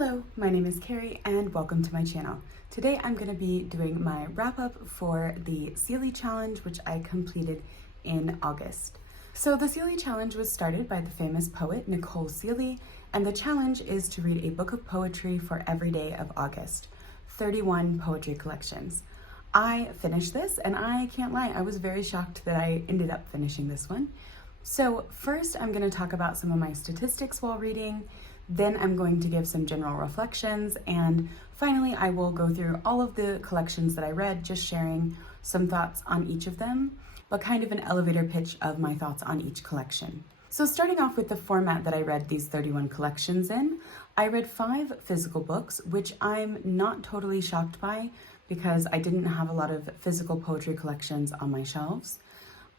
Hello, my name is Carrie and welcome to my channel. Today I'm going to be doing my wrap-up for the Sealey challenge, which I completed in August. So the Sealey challenge was started by the famous poet Nicole Sealey, and the challenge is to read a book of poetry for every day of August, 31 poetry collections. I finished this and I can't lie, I was very shocked that I ended up finishing this one. So first I'm going to talk about some of my statistics while reading. Then I'm going to give some general reflections, and finally I will go through all of the collections that I read, just sharing some thoughts on each of them, but kind of an elevator pitch of my thoughts on each collection. So starting off with the format that I read these 31 collections in, I read 5 physical books, which I'm not totally shocked by because I didn't have a lot of physical poetry collections on my shelves.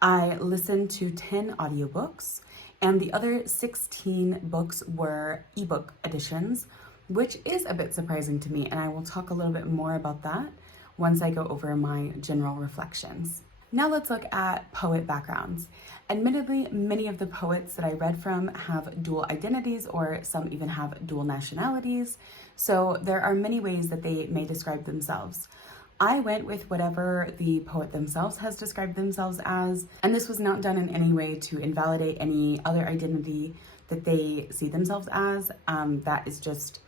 I listened to 10 audiobooks, and the other 16 books were ebook editions, which is a bit surprising to me, and I will talk a little bit more about that once I go over my general reflections. Now let's look at poet backgrounds. Admittedly, many of the poets that I read from have dual identities, or some even have dual nationalities, so there are many ways that they may describe themselves. I went with whatever the poet themselves has described themselves as, and this was not done in any way to invalidate any other identity that they see themselves as. That is just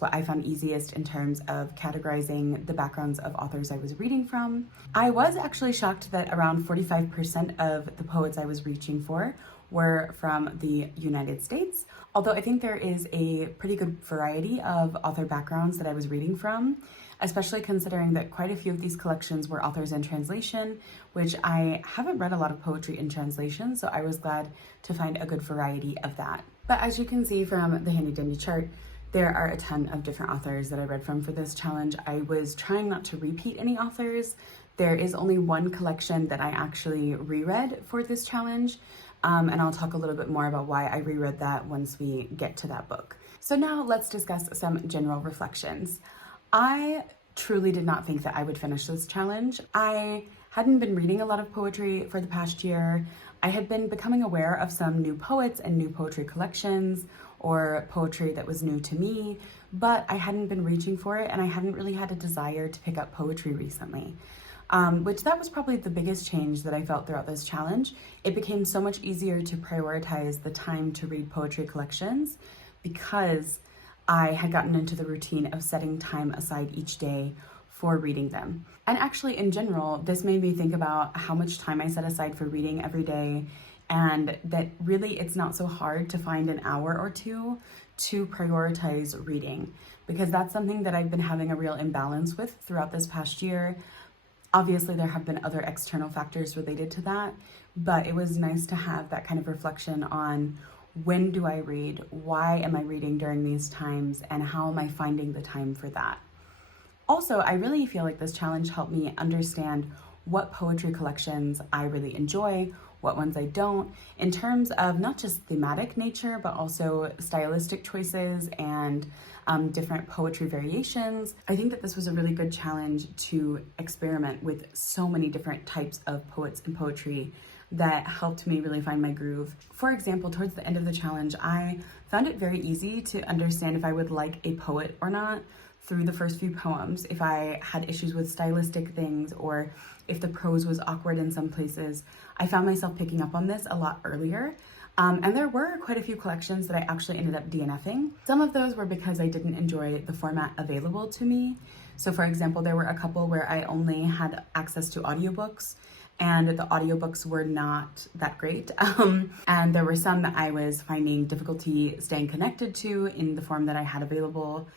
what I found easiest in terms of categorizing the backgrounds of authors I was reading from. I was actually shocked that around 45% of the poets I was reaching for were from the United States, although I think there is a pretty good variety of author backgrounds that I was reading from, especially considering that quite a few of these collections were authors in translation, which I haven't read a lot of poetry in translation, so I was glad to find a good variety of that. But as you can see from the handy dandy chart, there are a ton of different authors that I read from for this challenge. I was trying not to repeat any authors. There is only one collection that I actually reread for this challenge, and I'll talk a little bit more about why I reread that once we get to that book. So now let's discuss some general reflections. I truly did not think that I would finish this challenge. I hadn't been reading a lot of poetry for the past year. I had been becoming aware of some new poets and new poetry collections, or poetry that was new to me, but I hadn't been reaching for it, and I hadn't really had a desire to pick up poetry recently. Which that was probably the biggest change that I felt throughout this challenge. It became so much easier to prioritize the time to read poetry collections because I had gotten into the routine of setting time aside each day for reading them. And actually, in general, this made me think about how much time I set aside for reading every day, and that really it's not so hard to find an hour or two to prioritize reading, because that's something that I've been having a real imbalance with throughout this past year. Obviously, there have been other external factors related to that, but it was nice to have that kind of reflection on when do I read, why am I reading during these times, and how am I finding the time for that. Also, I really feel like this challenge helped me understand what poetry collections I really enjoy, what ones I don't, in terms of not just thematic nature, but also stylistic choices and different poetry variations. I think that this was a really good challenge to experiment with so many different types of poets and poetry that helped me really find my groove. For example, towards the end of the challenge, I found it very easy to understand if I would like a poet or not through the first few poems, if I had issues with stylistic things, or if the prose was awkward in some places. I found myself picking up on this a lot earlier. And there were quite a few collections that I actually ended up DNFing. Some of those were because I didn't enjoy the format available to me. So for example, there were a couple where I only had access to audiobooks, and the audiobooks were not that great. And there were some that I was finding difficulty staying connected to in the form that I had available.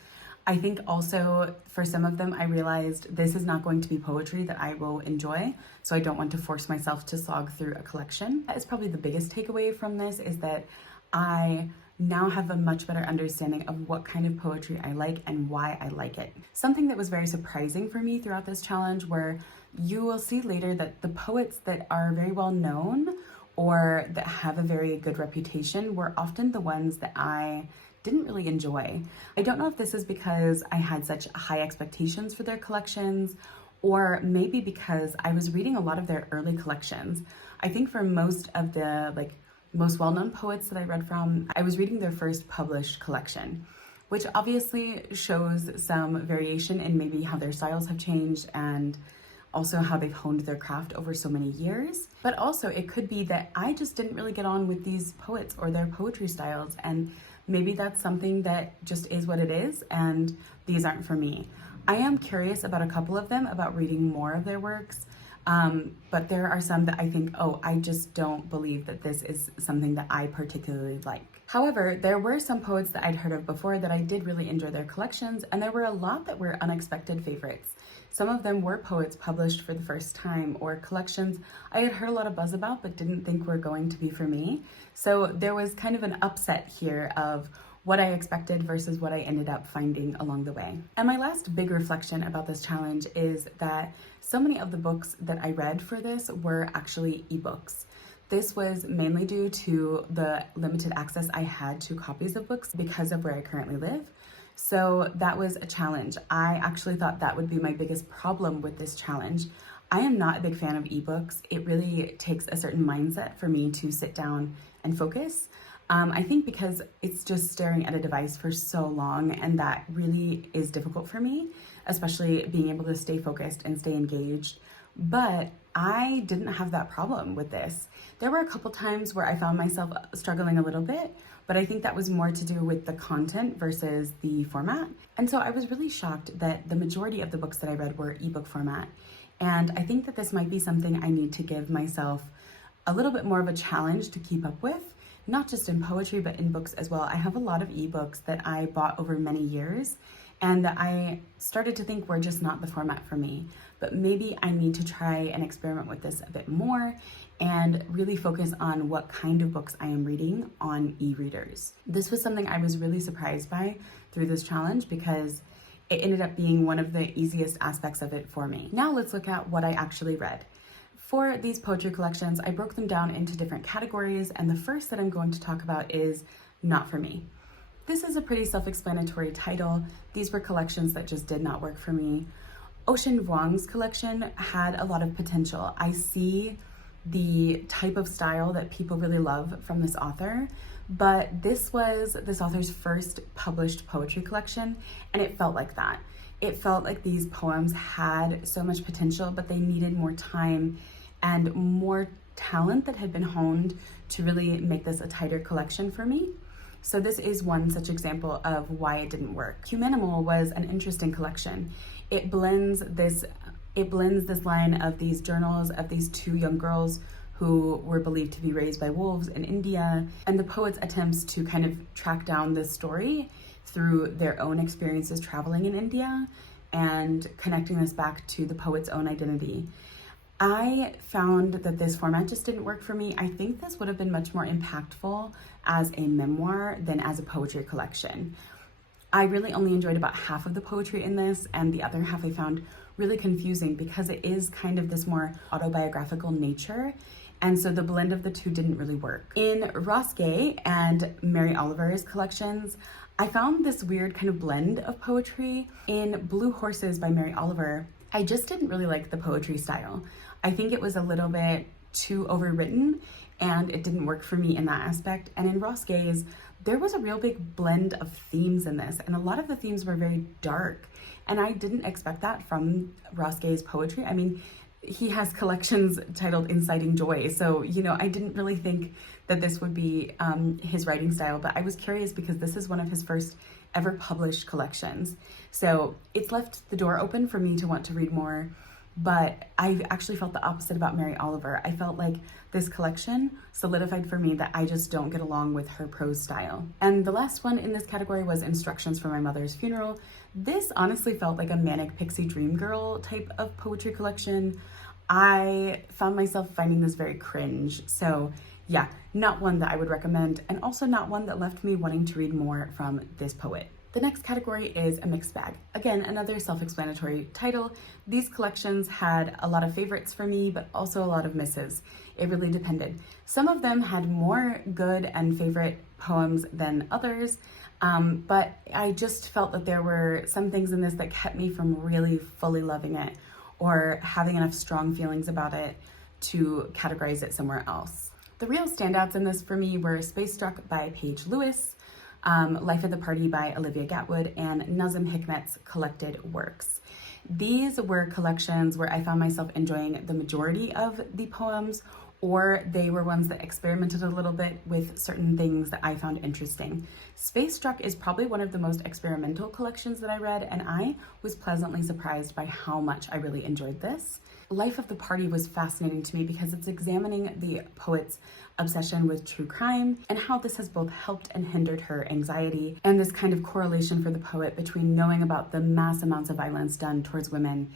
I think also for some of them, I realized this is not going to be poetry that I will enjoy, so I don't want to force myself to slog through a collection. That is probably the biggest takeaway from this, is that I now have a much better understanding of what kind of poetry I like and why I like it. Something that was very surprising for me throughout this challenge, where you will see later that the poets that are very well known or that have a very good reputation were often the ones that I didn't really enjoy. I don't know if this is because I had such high expectations for their collections, or maybe because I was reading a lot of their early collections. I think for most of the most well-known poets that I read from, I was reading their first published collection, which obviously shows some variation in maybe how their styles have changed and also how they've honed their craft over so many years. But also it could be that I just didn't really get on with these poets or their poetry styles, and maybe that's something that just is what it is and these aren't for me. I am curious about a couple of them, about reading more of their works, but there are some that I think, oh, I just don't believe that this is something that I particularly like. However, there were some poets that I'd heard of before that I did really enjoy their collections, and there were a lot that were unexpected favorites. Some of them were poets published for the first time or collections I had heard a lot of buzz about but didn't think were going to be for me. So there was kind of an upset here of what I expected versus what I ended up finding along the way. And my last big reflection about this challenge is that so many of the books that I read for this were actually ebooks. This was mainly due to the limited access I had to copies of books because of where I currently live. So that was a challenge. I actually thought that would be my biggest problem with this challenge. I am not a big fan of ebooks. It really takes a certain mindset for me to sit down and focus. I think because it's just staring at a device for so long, and that really is difficult for me, especially being able to stay focused and stay engaged. But I didn't have that problem with this. There were a couple times where I found myself struggling a little bit, but I think that was more to do with the content versus the format. And so I was really shocked that the majority of the books that I read were ebook format. And I think that this might be something I need to give myself a little bit more of a challenge to keep up with, not just in poetry, but in books as well. I have a lot of ebooks that I bought over many years and that I started to think were just not the format for me. But maybe I need to try and experiment with this a bit more and really focus on what kind of books I am reading on e-readers. This was something I was really surprised by through this challenge because it ended up being one of the easiest aspects of it for me. Now let's look at what I actually read. For these poetry collections, I broke them down into different categories, and the first that I'm going to talk about is Not For Me. This is a pretty self-explanatory title. These were collections that just did not work for me. Ocean Vuong's collection had a lot of potential. I see the type of style that people really love from this author, but this was this author's first published poetry collection, and it felt like that. It felt like these poems had so much potential, but they needed more time and more talent that had been honed to really make this a tighter collection for me. So this is one such example of why it didn't work. Humanimal was an interesting collection. It blends this line of these journals of these two young girls who were believed to be raised by wolves in India, and the poet's attempts to kind of track down this story through their own experiences traveling in India and connecting this back to the poet's own identity. I found that this format just didn't work for me. I think this would have been much more impactful as a memoir than as a poetry collection. I really only enjoyed about half of the poetry in this, and the other half I found really confusing because it is kind of this more autobiographical nature, and so the blend of the two didn't really work. In Rosquet and Mary Oliver's collections, I found this weird kind of blend of poetry. In Blue Horses by Mary Oliver, I just didn't really like the poetry style. I think it was a little bit too overwritten, and it didn't work for me in that aspect. And in Rosquet's, there was a real big blend of themes in this, and a lot of the themes were very dark, and I didn't expect that from Rosquet's poetry. I mean, he has collections titled Inciting Joy, so, I didn't really think that this would be his writing style, but I was curious because this is one of his first ever published collections. So it's left the door open for me to want to read more, but I actually felt the opposite about Mary Oliver. I felt like this collection solidified for me that I just don't get along with her prose style. And the last one in this category was Instructions for My Mother's Funeral. This honestly felt like a manic pixie dream girl type of poetry collection. I found myself finding this very cringe. So yeah, not one that I would recommend, and also not one that left me wanting to read more from this poet. The next category is A Mixed Bag. Again, another self-explanatory title. These collections had a lot of favorites for me, but also a lot of misses. It really depended. Some of them had more good and favorite poems than others, but I just felt that there were some things in this that kept me from really fully loving it or having enough strong feelings about it to categorize it somewhere else. The real standouts in this for me were Space Struck by Paige Lewis, Life of the Party by Olivia Gatwood, and Nazim Hikmet's collected works. These were collections where I found myself enjoying the majority of the poems, or they were ones that experimented a little bit with certain things that I found interesting. Space Struck is probably one of the most experimental collections that I read, and I was pleasantly surprised by how much I really enjoyed this. Life of the Party was fascinating to me because it's examining the poet's obsession with true crime and how this has both helped and hindered her anxiety, and this kind of correlation for the poet between knowing about the mass amounts of violence done towards women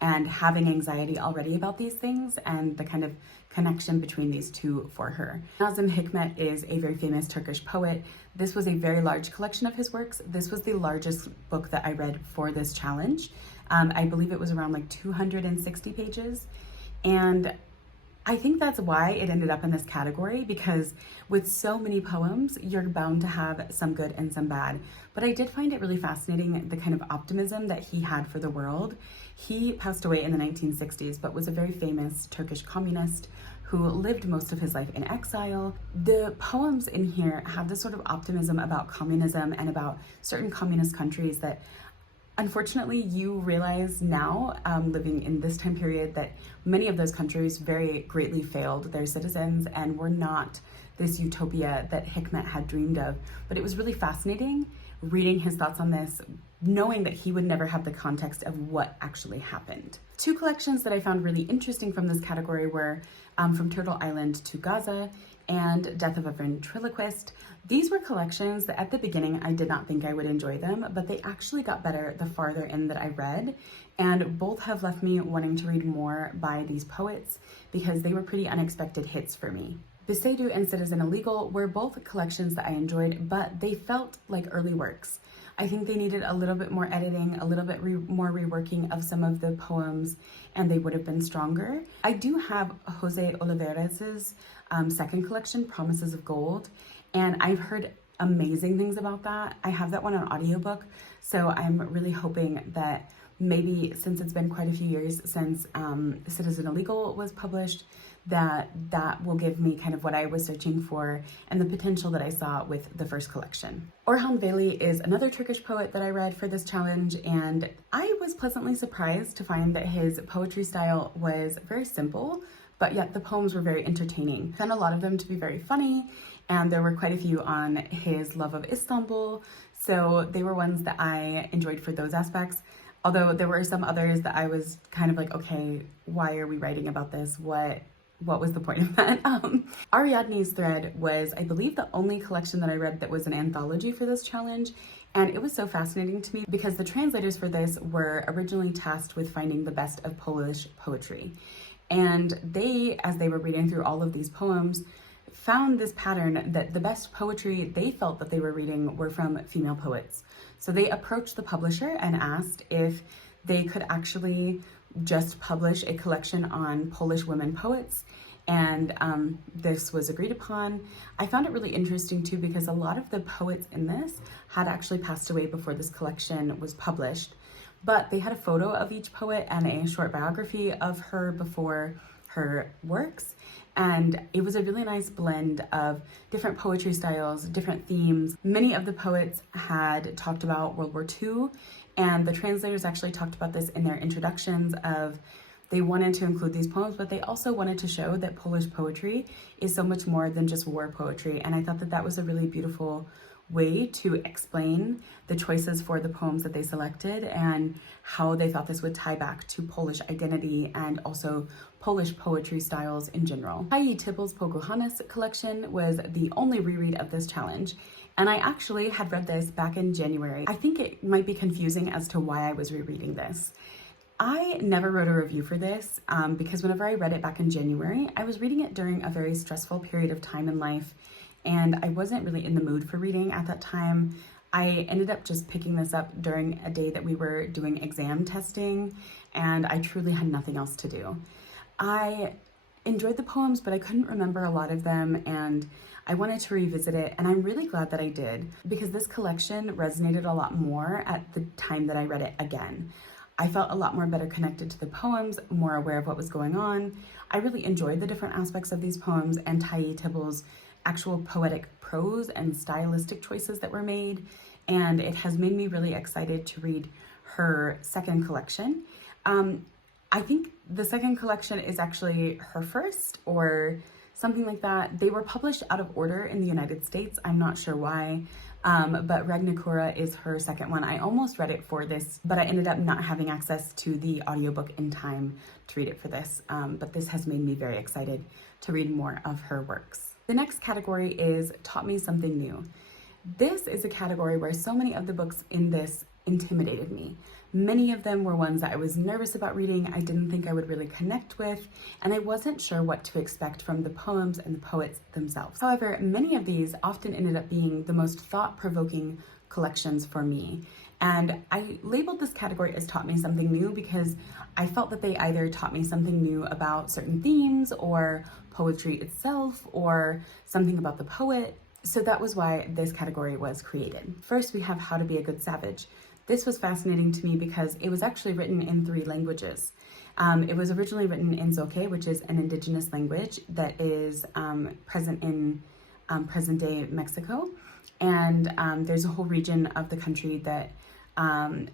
and having anxiety already about these things, and the kind of connection between these two for her. Nazim Hikmet is a very famous Turkish poet. This was a very large collection of his works. This was the largest book that I read for this challenge. I believe it was around like 260 pages. And I think that's why it ended up in this category, because with so many poems, you're bound to have some good and some bad. But I did find it really fascinating, the kind of optimism that he had for the world. He passed away in the 1960s, but was a very famous Turkish communist who lived most of his life in exile. The poems in here have this sort of optimism about communism and about certain communist countries that unfortunately you realize now, living in this time period, that many of those countries very greatly failed their citizens and were not this utopia that Hikmet had dreamed of. But it was really fascinating reading his thoughts on this, knowing that he would never have the context of what actually happened. Two collections that I found really interesting from this category were From Turtle Island to Gaza and Death of a Ventriloquist. These were collections that at the beginning I did not think I would enjoy them, but they actually got better the farther in that I read, and both have left me wanting to read more by these poets because they were pretty unexpected hits for me. Besaydoo and Citizen Illegal were both collections that I enjoyed, but they felt like early works. I think they needed a little bit more editing, a little bit more reworking of some of the poems, and they would have been stronger. I do have José Olivarez's second collection, Promises of Gold, and I've heard amazing things about that. I have that one on audiobook, so I'm really hoping that maybe, since it's been quite a few years since Citizen Illegal was published, that will give me kind of what I was searching for and the potential that I saw with the first collection. Orhan Veli is another Turkish poet that I read for this challenge, and I was pleasantly surprised to find that his poetry style was very simple, but yet the poems were very entertaining. I found a lot of them to be very funny, and there were quite a few on his love of Istanbul, so they were ones that I enjoyed for those aspects. Although there were some others that I was kind of like, okay, why are we writing about this? What was the point of that? Ariadne's thread was, I believe, the only collection that I read that was an anthology for this challenge. And it was so fascinating to me because the translators for this were originally tasked with finding the best of Polish poetry. And they, as they were reading through all of these poems, found this pattern that the best poetry they felt that they were reading were from female poets. So they approached the publisher and asked if they could actually just publish a collection on Polish women poets, and this was agreed upon. I found it really interesting too because a lot of the poets in this had actually passed away before this collection was published, but they had a photo of each poet and a short biography of her before her works, and it was a really nice blend of different poetry styles, different themes. Many of the poets had talked about World War II, and the translators actually talked about this in their introductions of they wanted to include these poems, but they also wanted to show that Polish poetry is so much more than just war poetry. And I thought that that was a really beautiful way to explain the choices for the poems that they selected and how they thought this would tie back to Polish identity and also Polish poetry styles in general. Tayi Tybal's Pocahontas collection was the only reread of this challenge, and I actually had read this back in January. I think it might be confusing as to why I was rereading this. I never wrote a review for this because whenever I read it back in January, I was reading it during a very stressful period of time in life, and I wasn't really in the mood for reading at that time. I ended up just picking this up during a day that we were doing exam testing, and I truly had nothing else to do. I enjoyed the poems, but I couldn't remember a lot of them, and I wanted to revisit it, and I'm really glad that I did because this collection resonated a lot more at the time that I read it again. I felt a lot more better connected to the poems, more aware of what was going on. I really enjoyed the different aspects of these poems, and Tayi Tybal's actual poetic prose and stylistic choices that were made, and it has made me really excited to read her second collection. I think the second collection is actually her first or something like that. They were published out of order in the United States. I'm not sure why, but Regnacura is her second one. I almost read it for this, but I ended up not having access to the audiobook in time to read it for this. But this has made me very excited to read more of her works. The next category is Taught Me Something New. This is a category where so many of the books in this intimidated me. Many of them were ones that I was nervous about reading, I didn't think I would really connect with, and I wasn't sure what to expect from the poems and the poets themselves. However, many of these often ended up being the most thought-provoking collections for me. And I labeled this category as Taught Me Something New because I felt that they either taught me something new about certain themes or poetry itself or something about the poet. So that was why this category was created. First, we have How to Be a Good Savage. This was fascinating to me because it was actually written in 3 languages. It was originally written in Zoque, which is an indigenous language that is present in present-day Mexico. And there's a whole region of the country that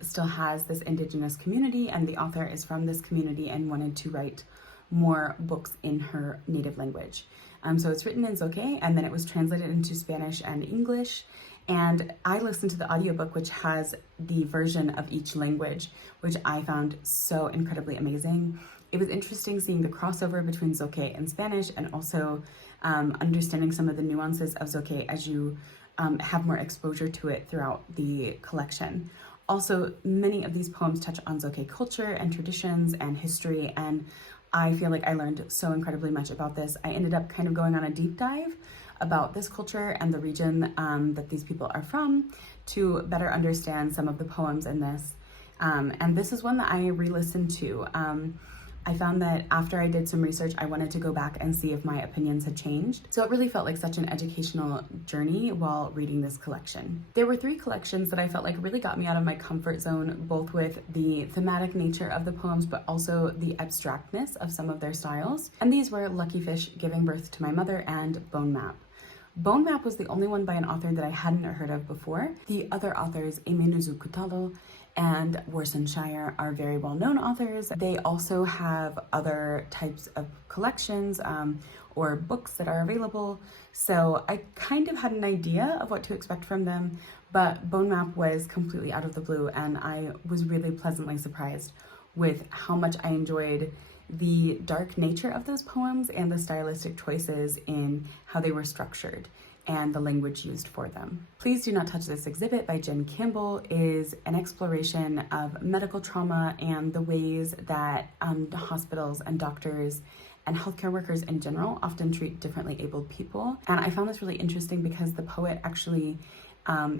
still has this indigenous community, and the author is from this community and wanted to write more books in her native language. So it's written in Zoque, and then it was translated into Spanish and English. And I listened to the audiobook, which has the version of each language, which I found so incredibly amazing. It was interesting seeing the crossover between Zoque and Spanish, and also understanding some of the nuances of Zoque as you have more exposure to it throughout the collection. Also, many of these poems touch on Zoque culture and traditions and history, and I feel like I learned so incredibly much about this. I ended up kind of going on a deep dive about this culture and the region that these people are from to better understand some of the poems in this. And this is one that I re-listened to. I found that after I did some research, I wanted to go back and see if my opinions had changed. So it really felt like such an educational journey while reading this collection. There were 3 collections that I felt like really got me out of my comfort zone, both with the thematic nature of the poems, but also the abstractness of some of their styles. And these were Lucky Fish, Giving Birth to My Mother, and Bone Map. Bone Map was the only one by an author that I hadn't heard of before. The other authors, Emenuzu Kutalo and Worcestershire, are very well-known authors. They also have other types of collections or books that are available. So I kind of had an idea of what to expect from them, but Bone Map was completely out of the blue, and I was really pleasantly surprised with how much I enjoyed the dark nature of those poems and the stylistic choices in how they were structured and the language used for them. Please Do Not Touch This Exhibit by Jen Campbell is an exploration of medical trauma and the ways that hospitals and doctors and healthcare workers in general often treat differently abled people. And I found this really interesting because the poet actually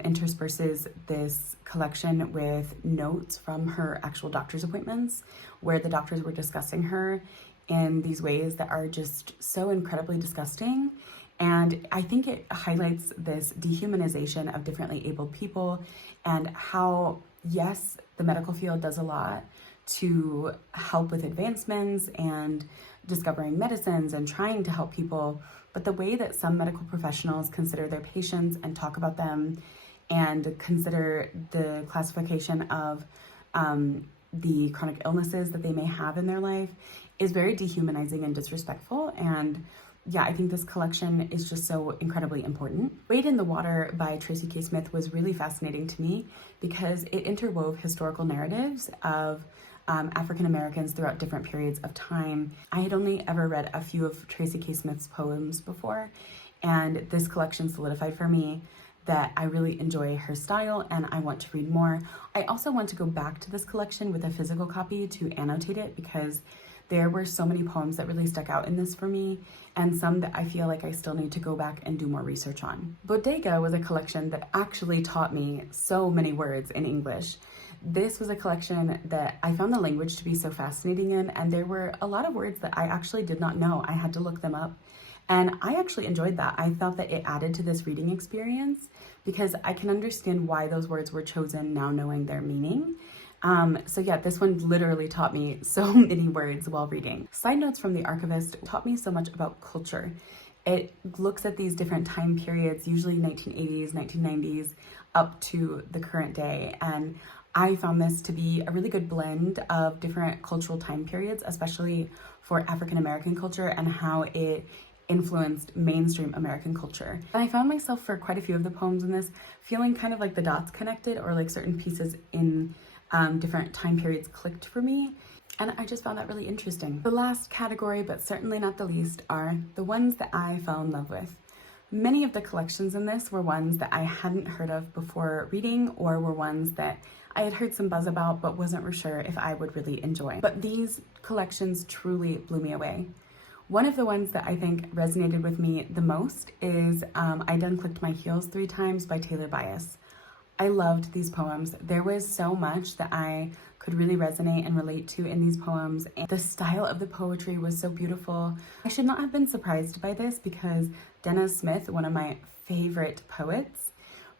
intersperses this collection with notes from her actual doctor's appointments, where the doctors were discussing her in these ways that are just so incredibly disgusting. And I think it highlights this dehumanization of differently abled people and how, yes, the medical field does a lot to help with advancements and discovering medicines and trying to help people, but the way that some medical professionals consider their patients and talk about them and consider the classification of the chronic illnesses that they may have in their life is very dehumanizing and disrespectful. And yeah, I think this collection is just so incredibly important. Wade in the Water by Tracy K. Smith was really fascinating to me because it interwove historical narratives of African Americans throughout different periods of time. I had only ever read a few of Tracy K. Smith's poems before, and this collection solidified for me that I really enjoy her style and I want to read more. I also want to go back to this collection with a physical copy to annotate it because there were so many poems that really stuck out in this for me, and some that I feel like I still need to go back and do more research on. Bodega was a collection that actually taught me so many words in English. This was a collection that I found the language to be so fascinating in, and there were a lot of words that I actually did not know. I had to look them up, and I actually enjoyed that. I felt that it added to this reading experience because I can understand why those words were chosen now knowing their meaning. So yeah, this one literally taught me so many words while reading. Side Notes from the Archivist taught me so much about culture It looks at these different time periods, usually 1980s, 1990s, up to the current day. And I found this to be a really good blend of different cultural time periods, especially for African American culture and how it influenced mainstream American culture. And I found myself for quite a few of the poems in this feeling kind of like the dots connected, or like certain pieces in different time periods clicked for me. And I just found that really interesting. The last category, but certainly not the least, are the ones that I fell in love with. Many of the collections in this were ones that I hadn't heard of before reading, or were ones that I had heard some buzz about but wasn't sure if I would really enjoy. But these collections truly blew me away. One of the ones that I think resonated with me the most is I Done Clicked My Heels 3 Times by Taylor Bias. I loved these poems. There was so much that I could really resonate and relate to in these poems. And the style of the poetry was so beautiful. I should not have been surprised by this because Dennis Smith, one of my favorite poets,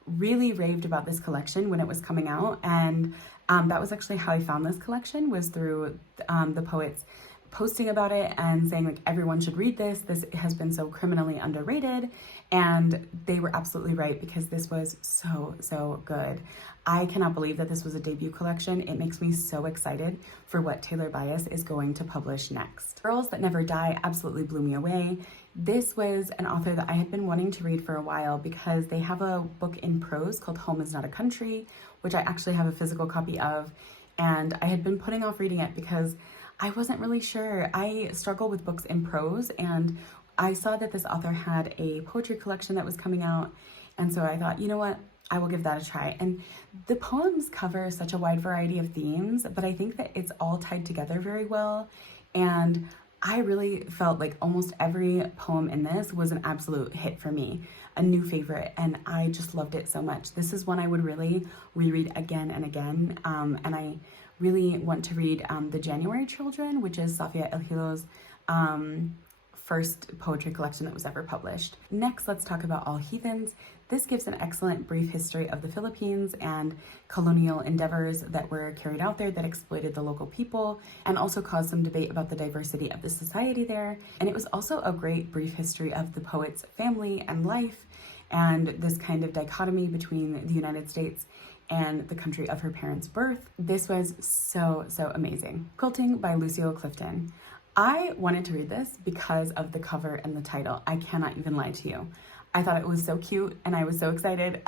really raved about this collection when it was coming out. And that was actually how I found this collection, was through the poets posting about it and saying like everyone should read this. This has been so criminally underrated, and they were absolutely right because this was so good. I cannot believe that this was a debut collection. It makes me so excited for what Taylor Bias is going to publish next. Girls That Never Die absolutely blew me away. This was an author that I had been wanting to read for a while because they have a book in prose called Home Is Not a Country, which I actually have a physical copy of, and I had been putting off reading it because I wasn't really sure. I struggle with books in prose, and I saw that this author had a poetry collection that was coming out, and so I thought, you know what, I will give that a try. And the poems cover such a wide variety of themes, but I think that it's all tied together very well, and I really felt like almost every poem in this was an absolute hit for me, a new favorite, and I just loved it so much. This is one I would really reread again and again, and I really want to read The January Children, which is Safia El Hilo's first poetry collection that was ever published. Next, let's talk about All Heathens. This gives an excellent brief history of the Philippines and colonial endeavors that were carried out there that exploited the local people and also caused some debate about the diversity of the society there. And it was also a great brief history of the poet's family and life and this kind of dichotomy between the United States and the country of her parents' birth. This was so amazing. Quilting by Lucille Clifton. I wanted to read this because of the cover and the title. I cannot even lie to you. I thought it was so cute and I was so excited.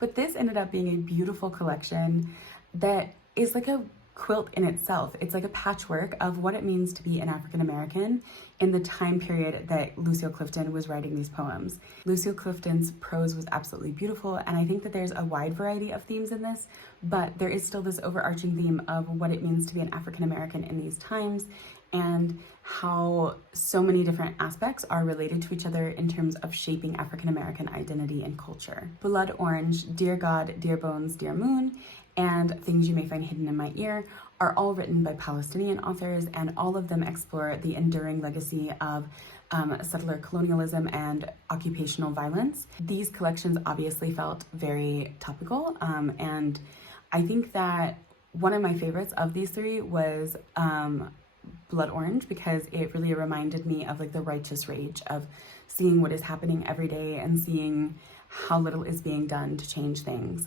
But this ended up being a beautiful collection that is like a quilt in itself. It's like a patchwork of what it means to be an African American in the time period that Lucille Clifton was writing these poems. Lucille Clifton's prose was absolutely beautiful, and I think that there's a wide variety of themes in this, but there is still this overarching theme of what it means to be an African American in these times and how so many different aspects are related to each other in terms of shaping African American identity and culture. Blood Orange, Dear God, Dear Bones, Dear Moon, and Things You May Find Hidden in My Ear are all written by Palestinian authors, and all of them explore the enduring legacy of settler colonialism and occupational violence. These collections obviously felt very topical, and I think that one of my favorites of these three was Blood Orange, because it really reminded me of like the righteous rage of seeing what is happening every day and seeing how little is being done to change things.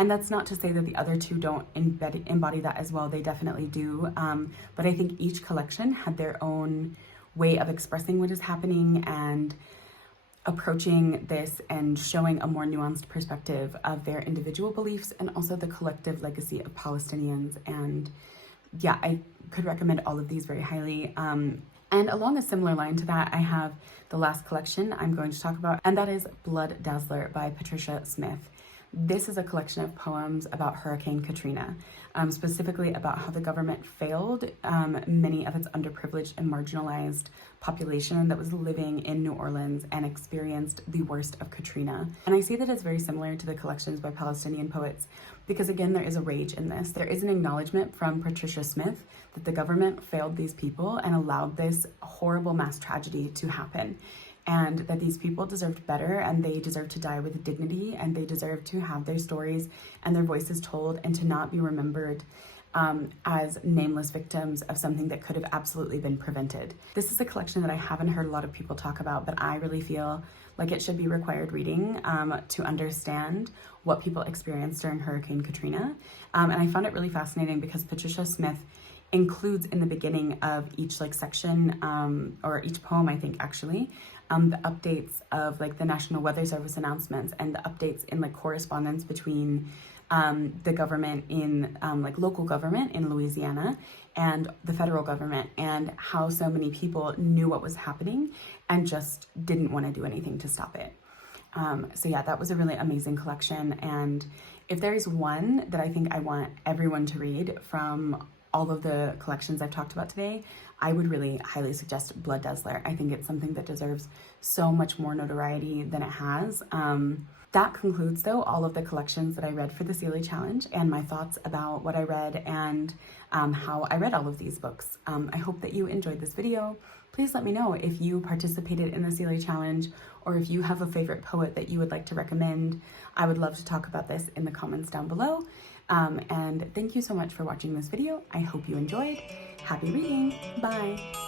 And that's not to say that the other two don't embody that as well. They definitely do. But I think each collection had their own way of expressing what is happening and approaching this and showing a more nuanced perspective of their individual beliefs and also the collective legacy of Palestinians. And yeah, I could recommend all of these very highly. And along a similar line to that, I have the last collection I'm going to talk about, and that is Blood Dazzler by Patricia Smith. This is a collection of poems about Hurricane Katrina, specifically about how the government failed many of its underprivileged and marginalized population that was living in New Orleans and experienced the worst of Katrina. And I see that it's very similar to the collections by Palestinian poets because, again, there is a rage in this. There is an acknowledgement from Patricia Smith that the government failed these people and allowed this horrible mass tragedy to happen, and that these people deserved better, and they deserve to die with dignity, and they deserve to have their stories and their voices told and to not be remembered as nameless victims of something that could have absolutely been prevented. This is a collection that I haven't heard a lot of people talk about, but I really feel like it should be required reading to understand what people experienced during Hurricane Katrina. And I found it really fascinating because Patricia Smith includes in the beginning of each like section or each poem, I think actually, the updates of like the National Weather Service announcements and the updates in like correspondence between the government in like local government in Louisiana and the federal government, and how so many people knew what was happening and just didn't want to do anything to stop it. So yeah, that was a really amazing collection. And if there is one that I think I want everyone to read from all of the collections I've talked about today, I would really highly suggest Blood Dazzler. I think it's something that deserves so much more notoriety than it has. That concludes, though, all of the collections that I read for the Sealey Challenge and my thoughts about what I read and how I read all of these books. I hope that you enjoyed this video. Please let me know if you participated in the Sealey Challenge or if you have a favorite poet that you would like to recommend. I would love to talk about this in the comments down below. And thank you so much for watching this video. I hope you enjoyed. Happy reading. Bye.